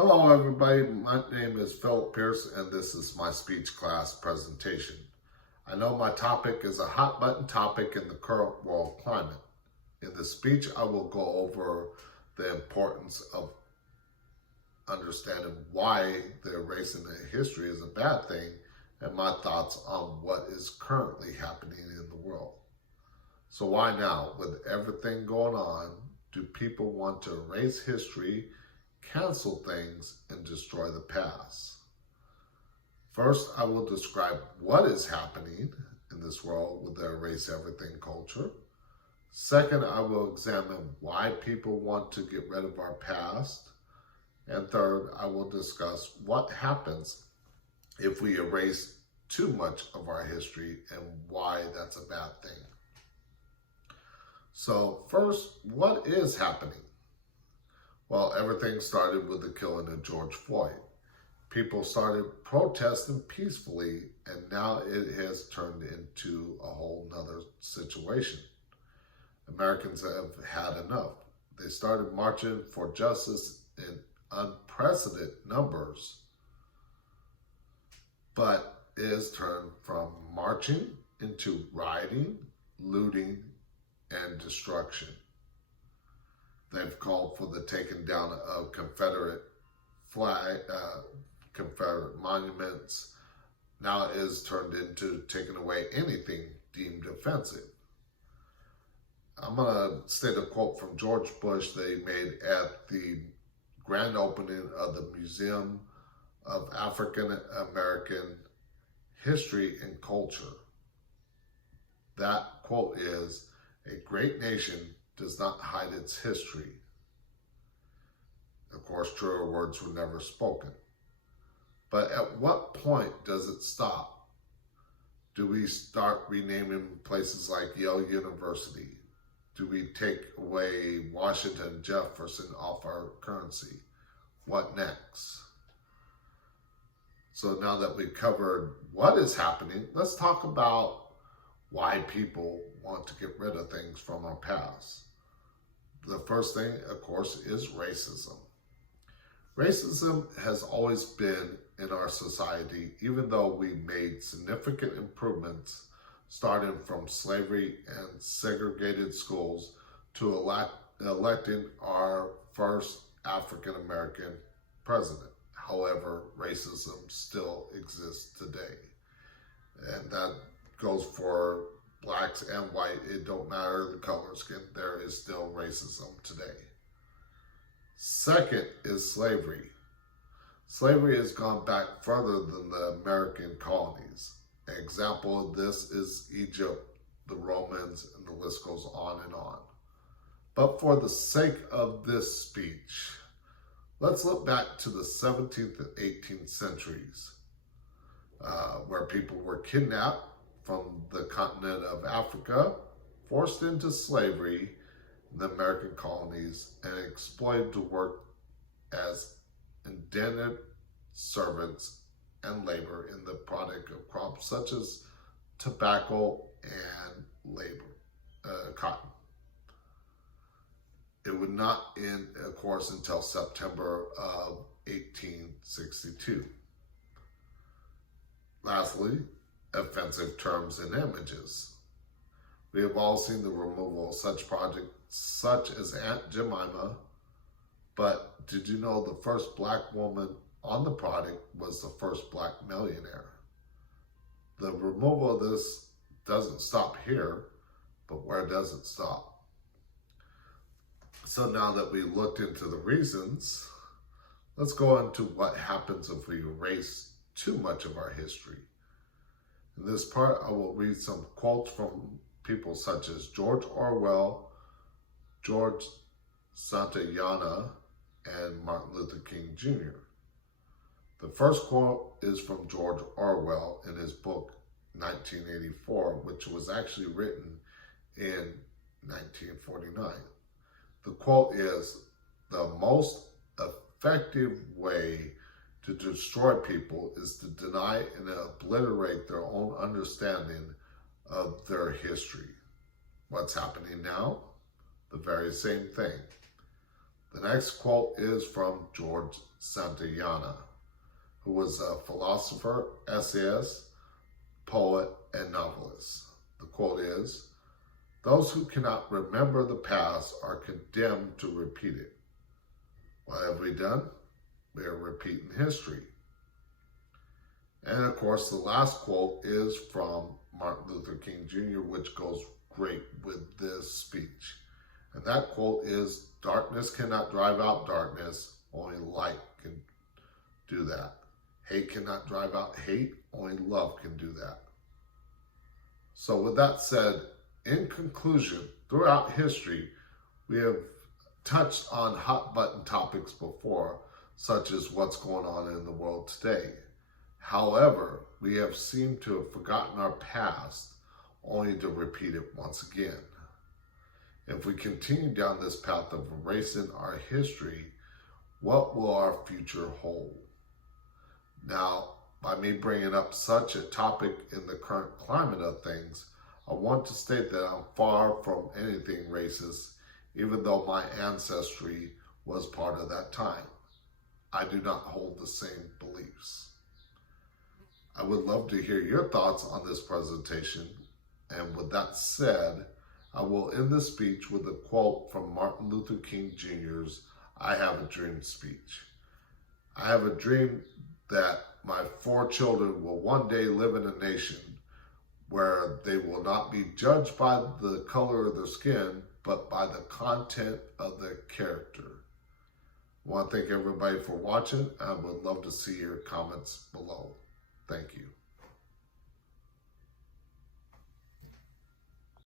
Hello everybody, my name is Philip Pierce and this is my speech class presentation. I know my topic is a hot button topic in the current world climate. In the speech I will go over the importance of understanding why the erasing of history is a bad thing and my thoughts on what is currently happening in the world. So why now, with everything going on, do people want to erase history, cancel things, and destroy the past? First, I will describe what is happening in this world with the erase everything culture. Second, I will examine why people want to get rid of our past. And third, I will discuss what happens if we erase too much of our history and why that's a bad thing. So first, what is happening? Well, everything started with the killing of George Floyd. People started protesting peacefully, and now it has turned into a whole nother situation. Americans have had enough. They started marching for justice in unprecedented numbers, but it has turned from marching into rioting, looting, and destruction. They've called for the taking down of Confederate flag, Confederate monuments. Now it is turned into taking away anything deemed offensive. I'm going to state a quote from George Bush they made at the grand opening of the Museum of African American History and Culture. That quote is, "A great nation does not hide its history." Of course, truer words were never spoken. But at what point does it stop? Do we start renaming places like Yale University? Do we take away Washington, Jefferson off our currency? What next? So now that we've covered what is happening, let's talk about why people want to get rid of things from our past. The first thing, of course, is racism. Racism has always been in our society, even though we made significant improvements starting from slavery and segregated schools to electing our first African-American president. However, racism still exists today. And that goes for blacks and white. It don't matter the color of skin. There is still racism today. Second is slavery. Slavery has gone back further than the American colonies. An example of this is Egypt, the Romans, and the list goes on and on. But for the sake of this speech, let's look back to the 17th and 18th centuries, where people were kidnapped from the continent of Africa, forced into slavery in the American colonies, and exploited to work as indentured servants and labor in the product of crops such as tobacco and cotton. It would not end, of course, until September of 1862. Lastly, offensive terms and images. We have all seen the removal of such projects such as Aunt Jemima, but did you know the first black woman on the product was the first black millionaire? The removal of this doesn't stop here, but where does it stop? So now that we looked into the reasons, let's go into what happens if we erase too much of our history. In this part, I will read some quotes from people such as George Orwell, George Santayana, and Martin Luther King Jr. The first quote is from George Orwell in his book 1984, which was actually written in 1949. The quote is, "The most effective way to destroy people is to deny and obliterate their own understanding of their history." What's happening now? The very same thing. The next quote is from George Santayana, who was a philosopher, essayist, poet, and novelist. The quote is, "Those who cannot remember the past are condemned to repeat it." What have we done? We are repeating history. And of course, the last quote is from Martin Luther King Jr., which goes great with this speech. And that quote is, "Darkness cannot drive out darkness, only light can do that. Hate cannot drive out hate, only love can do that." So with that said, in conclusion, throughout history, we have touched on hot button topics before, such as what's going on in the world today. However, we have seemed to have forgotten our past, only to repeat it once again. If we continue down this path of erasing our history, what will our future hold? Now, by me bringing up such a topic in the current climate of things, I want to state that I'm far from anything racist, even though my ancestry was part of that time. I do not hold the same beliefs. I would love to hear your thoughts on this presentation, and with that said, I will end this speech with a quote from Martin Luther King Jr.'s "I Have a Dream" speech. "I have a dream that my 4 children will one day live in a nation where they will not be judged by the color of their skin, but by the content of their character." I want to thank everybody for watching. I would love to see your comments below. Thank you.